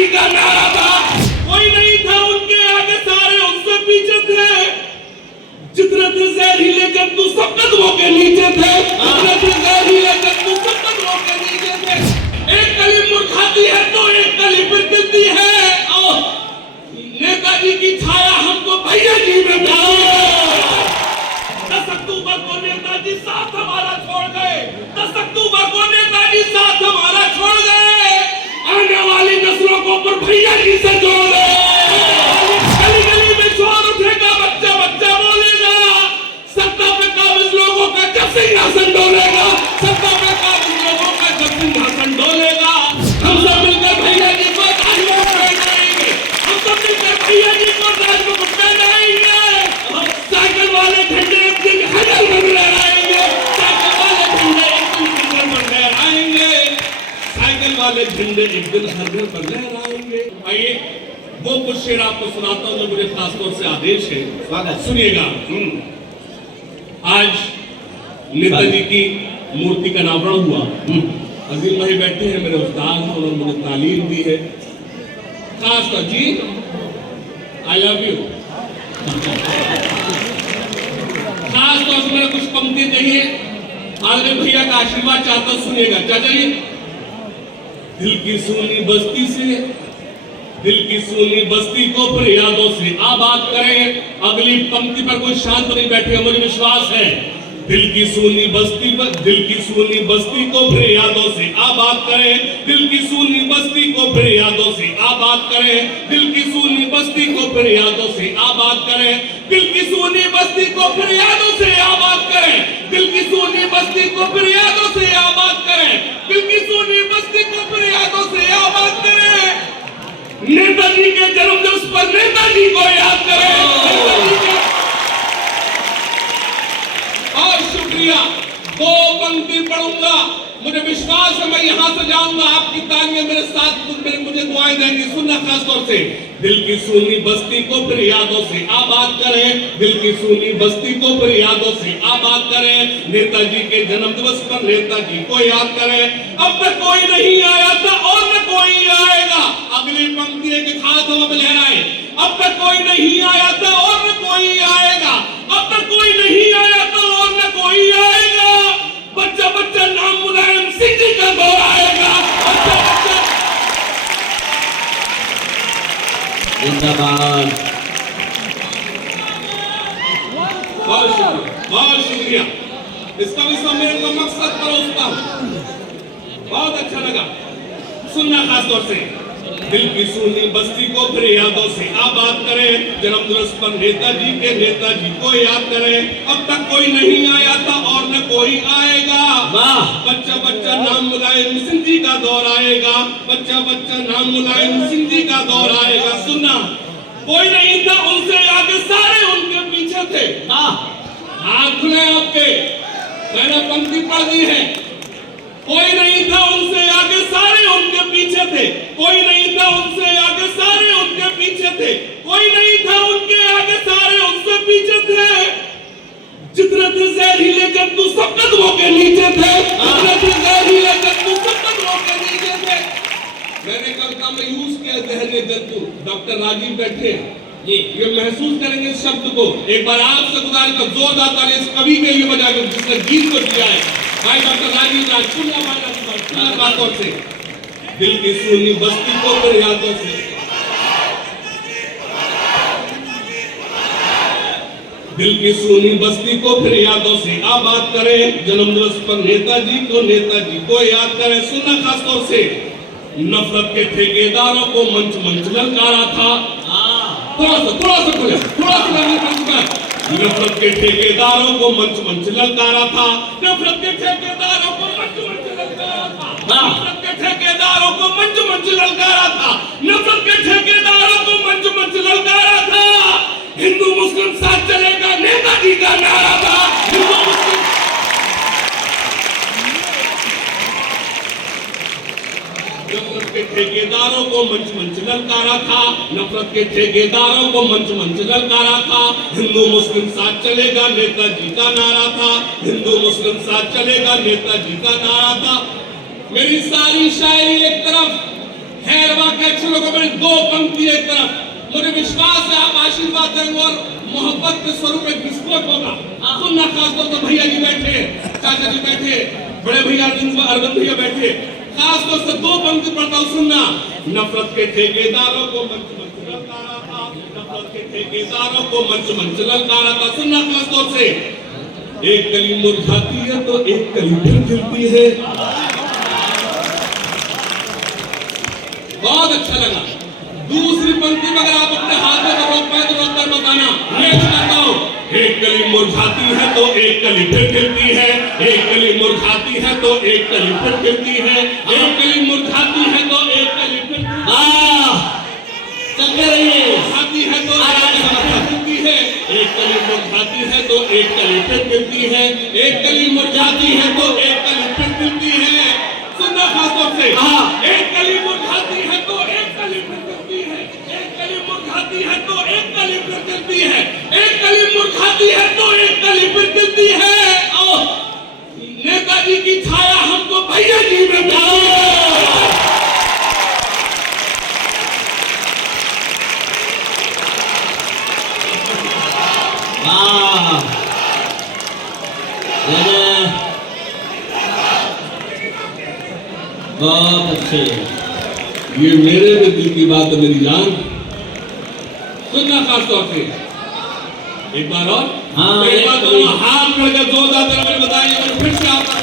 नेताजी का नारा था। कोई नहीं था उनके आगे, सारे उनसे पीछे थे। जितने थे जहरीले जंतु सब कदमों के नीचे थे। जितने थे जहरीले जंतु सब कदमों के नीचे थे। एक कली मुरझाती है तो एक कली फिर खिलती है। नेताजी की छाया हमको भैया जी में मिली है। 10 अक्टूबर को नेताजी साथ हमारा छोड़ गए। 10 अक्टूबर को नेताजी साथ हमारा छोड़ गए। आने वाली नस्लों को पर भैया जी से जोड़ गए। गली गली में शोर उठेगा, बच्चा बच्चा बोलेगा। सत्ता पे काबिज लोगों का जब सिंहासन डोलेगा। सत्ता पे काबिज लोगों का जब सिंहासन डोलेगा। हम सब मिलकर भैया जी को तालियां बजाएंगे। हम सब मिलकर भैया जी को तालियां बजाएंगे। साइकिल वाले झंडे एक दिन हजर में लहराएंगे। साइकिल वाले झंडे एक दिन हजर में लहराएंगे। साइकिल वाले झंडे एक दिन हजर में लहराएंगे। आइए वो कुछ शेर आपको सुनाता हूं जो मुझे खासतौर से आदेश है, सुनिएगा। आज नेताजी की मूर्ति का अनावरण हुआ। अजीम भाई बैठे हैं, मेरे उस्ताद हैं, उन्होंने मुझे तालीम दी है। खासतौर जी आई लव यू। खासतौर से मैंने कुछ पंक्ति कही है, आदरणीय भैया का आशीर्वाद चाहता हूं, सुनिएगा। चाचा जी, दिल की सुनी बस्ती से, दिल की सुनी बस्ती को फिर यादों से आबाद करें। अगली पंक्ति पर कोई शांत नहीं बैठेगा, मुझे विश्वास है। दिल की सुनी बस्ती पर, दिल की सुनी बस्ती को फिर यादों से आबाद करें। दिल की सुनी बस्ती को फिर यादों से आबाद करें। दिल की सुनी बस्ती को फिर यादों से आबाद करें। दिल की सुनी बस्ती को फिर यादों से आबाद करें। दिल की सुनी बस्ती को फिर यादों से आबाद करें। दिल की सुनी बस्ती को फिर यादों से आबाद करें। नेताजी के जन्मदिवस पर नेताजी को याद करें। और शुक्रिया। 2 पंक्ति पढ़ूंगा, मुझे विश्वास है मैं यहां से जाऊंगा, आपकी तालियां मेरे साथ मुझे दुआएं देंगी। सुनना खास तौर से। दिल की सुनी बस्ती को फिर यादों से आबाद करें। दिल की सुनी बस्ती को फिर यादों से आबाद करें। नेताजी के जन्मदिवस पर नेताजी को याद करें। अब तक कोई नहीं आया था और न कोई आएगा। अगली पंक्ति है कि खास हवा में लहराए। अब तक कोई नहीं आया था और न कोई आएगा। अब तक कोई नहीं आया था और न कोई आएगा। बच्चा बच्चा नाम मुलायम सिंह जी का दौर आएगा। बच्चा बच्चा जिंदाबाद। बहुत शुक्रिया, बहुत शुक्रिया। इसका भी सम्मेलन का मकसद परोसता हूं। बहुत अच्छा लगा। सुनना खास तौर से। दिल की सुनी बस्ती को फिर यादों से आबाद करें। जन्मदिवस पर नेताजी के नेताजी को याद करें। अब तक कोई नहीं आया था और न कोई आएगा। बच्चा बच्चा नाम मुलायम सिंह जी का दौर आएगा। बच्चा बच्चा नाम मुलायम सिंह जी का दौर आएगा। सुनना, कोई नहीं था उनसे आगे, सारे उनके पीछे थे। हाथ खुले आपके, मैंने पंक्ति पढ़ दी है। कोई नहीं था उनसे आगे, सारे उनके पीछे थे। कोई नहीं था उनसे आगे, सारे उनके पीछे थे। कोई नहीं था उनके आगे, सारे उनसे पीछे थे। जितने थे जहरीले जंतु सब कदमों के नीचे थे। जितने थे जहरीले जंतु सब कदमों के नीचे थे। मैंने कविता में यूज किया जहरीले जंतु। डॉक्टर राजीव बैठे जी, ये महसूस करेंगे इस शब्द को। एक बार आपसे गुजारिश कर जोरदार ताली इस कवि के लिए बजा कर जिसने गीत को दिया है, भाई डॉक्टर राजीव राज। सुनिए बातों से। दिल की सुनी बस्ती को फिर यादों से, दिल की सुनी बस्ती को फिर यादों से आबाद करें। जन्मदिवस पर नेताजी को याद करें। सुनना खास तौर से। नफरत के ठेकेदारों को मंच मंच ललकारा था। थोड़ा सा खुले, थोड़ा सा। नफरत के ठेकेदारों को मंच मंच ललकारा था। नफरत के ठेकेदारों को मंच मंच ललकारा था। नफरत के ठेकेदारों को मंच मंच ललकारा था। नफरत के ठेकेदारों को मंच मंच ललकारा था। हिंदू मुस्लिम साथ चलेगा नेताजी का नारा था। हिंदू मुस्लिम नफरत के ठेकेदारों को मंच मंच ललकारा था। नफरत के ठेकेदारों को मंच मंच ललकारा था। हिंदू मुस्लिम साथ चलेगा नेताजी का नारा था। हिंदू मुस्लिम साथ चलेगा नेताजी का नारा था। मेरी सारी शायरी एक तरफ, हैरवा के अच्छे लोगों में दो पंक्ति एक तरफ, मुझे विश्वास है आप आशीर्वाद देंगे और मोहब्बत के स्वरूप एक विस्फोट होगा। सुनना, खासतौर पर भैया जी बैठे, चाचा जी बैठे, बड़े भैया अरविंद भैया बैठे, खासतौर से दो पंक्ति पढ़ता हूँ, सुनना। नफरत के ठेकेदारों को मंच मंच ललकारा था, नफरत के ठेकेदारों को मंच मंच ललकारा था। सुनना खासतौर से, एक कली मुरझाती है तो एक कली फिर खिलती है। बहुत अच्छा लगा। दूसरी पंक्ति में अगर आप अपने हाथों को रोक पाए तो रोक कर बताना। मैं सुनाता हूँ, एक कली मुरझाती है तो एक कली फिर खिलती है, एक कली मुरझाती है तो एक कली फिर खिलती है, एक कली मुरझाती है तो एक कली फिर चलते रहिए। मुरझाती है तो खिलती है, एक कली मुरझाती है तो एक कली फिर खिलती है, एक कली मुरझाती है तो एक कली फिर खिलती है। सुनना खासतौर से, एक कली मुरझाती है तो एक कली फिर खिलती है, एक कली मुरझाती है तो एक कली फिर खिलती है, एक कली मुरझाती है तो एक कली फिर खिलती है। नेताजी की छाया हमको भैया जी में मिली है। बहुत अच्छे, ये मेरे भी दिल की बात है मेरी जान। सुनना खासतौर से एक बार और, एक बार दोनों हाथ करके जोरदार तरह बताइए, फिर से आपका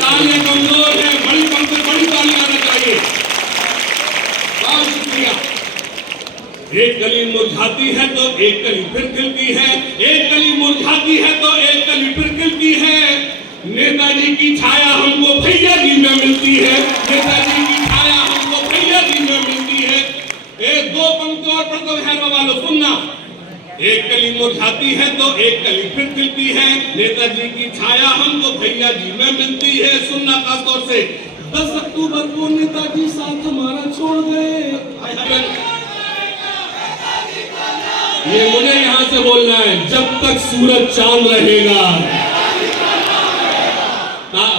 तालियां कमजोर है, बड़ी पंक्ति बड़ी तालियां आना चाहिए। बहुत शुक्रिया। एक कली मुरझाती है तो एक कली फिर खिलती है, एक कली मुरझाती है तो एक कली फिर खिलती है। नेताजी की छाया हमको भैया जी में मिलती है, नेताजी की छाया हमको भैया जी में मिलती है। एक दो पंक्ति और पढ़ता है वालों, सुनना। एक कली मुरझाती है तो एक कली फिर खिलती है, नेताजी की छाया हमको भैया जी में मिलती है। सुनना खासतौर से, 10 अक्टूबर को नेताजी साथ हमारा छोड़ गए। ये मुझे यहाँ से बोलना है, जब तक सूरज चांद रहेगा।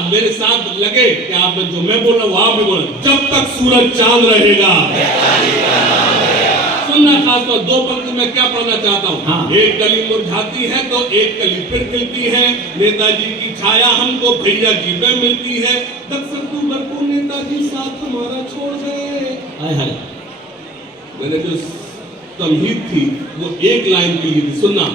मेरे साथ लगे कि आप जो मैं बोल रहा हूँ आप भी बोल, जब तक सूरज चांद रहेगा। सुनना खासतौर, दो पंक्ति में क्या पढ़ना चाहता हूँ। एक कली मुरझाती है तो एक कली फिर खिलती है, नेताजी की छाया हमको भैया जी में मिलती है। 10 अक्टूबर को नेताजी साथ हमारा छोड़ गए। मैंने जो तमहीद थी वो एक लाइन के लिए थी, सुनना।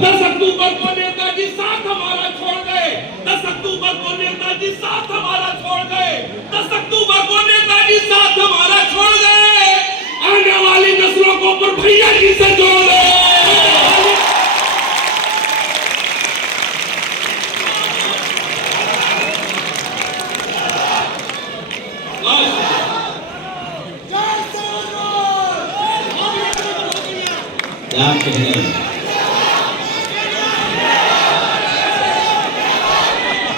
10 अक्टूबर को नेताजी साथ हमारा छोड़ गए, 10 अक्टूबर को नेताजी साथ हमारा छोड़ गए, 10 अक्टूबर को नेताजी साथ हमारा छोड़ गए। आने वाली नस्लों को पर भैया जी से जोड़ गए। क्या कहने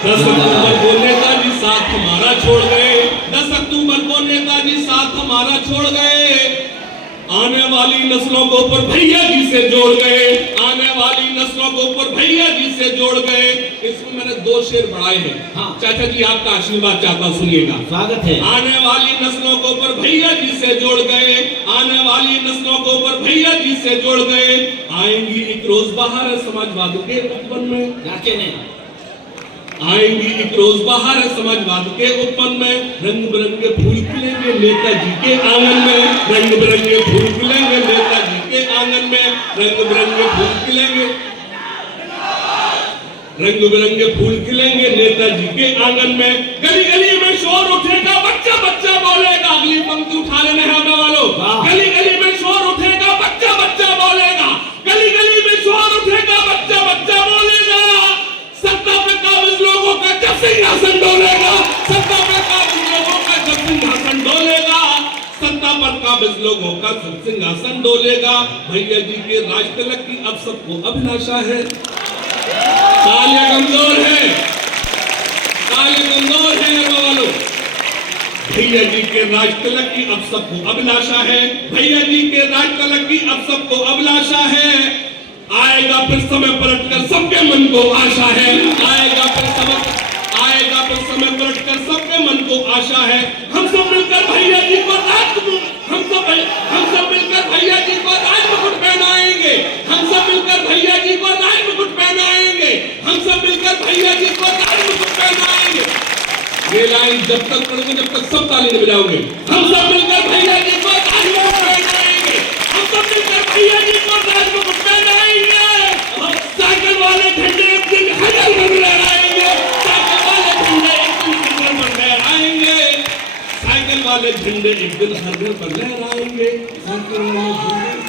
10 अक्टूबर को नेताजी साथ हमारा छोड़ गए, 10 अक्टूबर को नेताजी साथ हमारा छोड़ गए। आने वाली नस्लों को ऊपर भैया जी से जोड़ गए, आने वाली नस्लों को ऊपर भैया जी से जोड़ गए। इसमें मैंने दो शेर बढ़ाए हैं। चाचा जी आपका आशीर्वाद चाहता हूं, सुनिएगा। स्वागत है। आने वाली नस्लों को ऊपर भैया जी से जोड़ गए, आने वाली नस्लों को ऊपर भैया जी से जोड़ गए। आएंगी एक रोज बाहर समाजवाद के उत्पन्न में, आएंगी एक रोज बाहर समाजवाद के उत्पन्न में। रंग बिरंगे फूल खिलेंगे नेताजी के आंगन में, रंग बिरंगे फूल खिलेंगे नेताजी के आंगन में, रंग बिरंगे फूल खिलेंगे, रंग बिरंगे फूल खिलेंगे नेताजी के आंगन में। गली गली में शोर उठेगा, बच्चा बच्चा बोलेगा। अगली पंक्ति उठा लेने हैं हमें वालों। गली गली में शोर उठेगा, बच्चा बच्चा बोलेगा। गली गली में शोर उठेगा, बच्चा बच्चा बोलेगा। सत्ता पे काबिज लोगों का जब सिंहासन डोलेगा, सत्ता पे काबिज लोगों का जब सिंहासन डोलेगा, सत्ता पर काबिज लोगों का जब सिंहासन डोलेगा। भैया जी के राज तिलक की अब सबको अभिलाषा है। तालियां कमजोर है, तालियां कमजोर है वालों। भैया जी के राज तिलक की अब सबको अभिलाषा है, भैया जी के राज तिलक की अब सबको अभिलाषा है। आएगा फिर समय पलटकर सबके मन को आशा है, आएगा फिर समय पलटकर सबके मन को आशा है। हम सब मिलकर भैया सब मिलकर भैया जी को राज मुकुट पहनाएंगे, हम सब मिलकर भैया जी को राज मुकुट पहनाएंगे, हम सब मिलकर भैया जी को राज मुकुट पहनाएंगे। ये लाइन जब तक पढ़ोगे जब तक सब ताली नहीं बजाओगे। हम सब मिलकर भैया जी को राज मुकुट पहनाएंगे, हम सब मिलकर भैया जी को राज मुकुट पहनाएंगे। साइकिल वाले झंडे एक दिन हजल में लहराएंगे, साइकिल वाले झंडे एक दिन हजल में लहराएंगे, साइकिल वाले झंडे एक दिन हजल में लहराएंगे, साइकिल वाले झंडे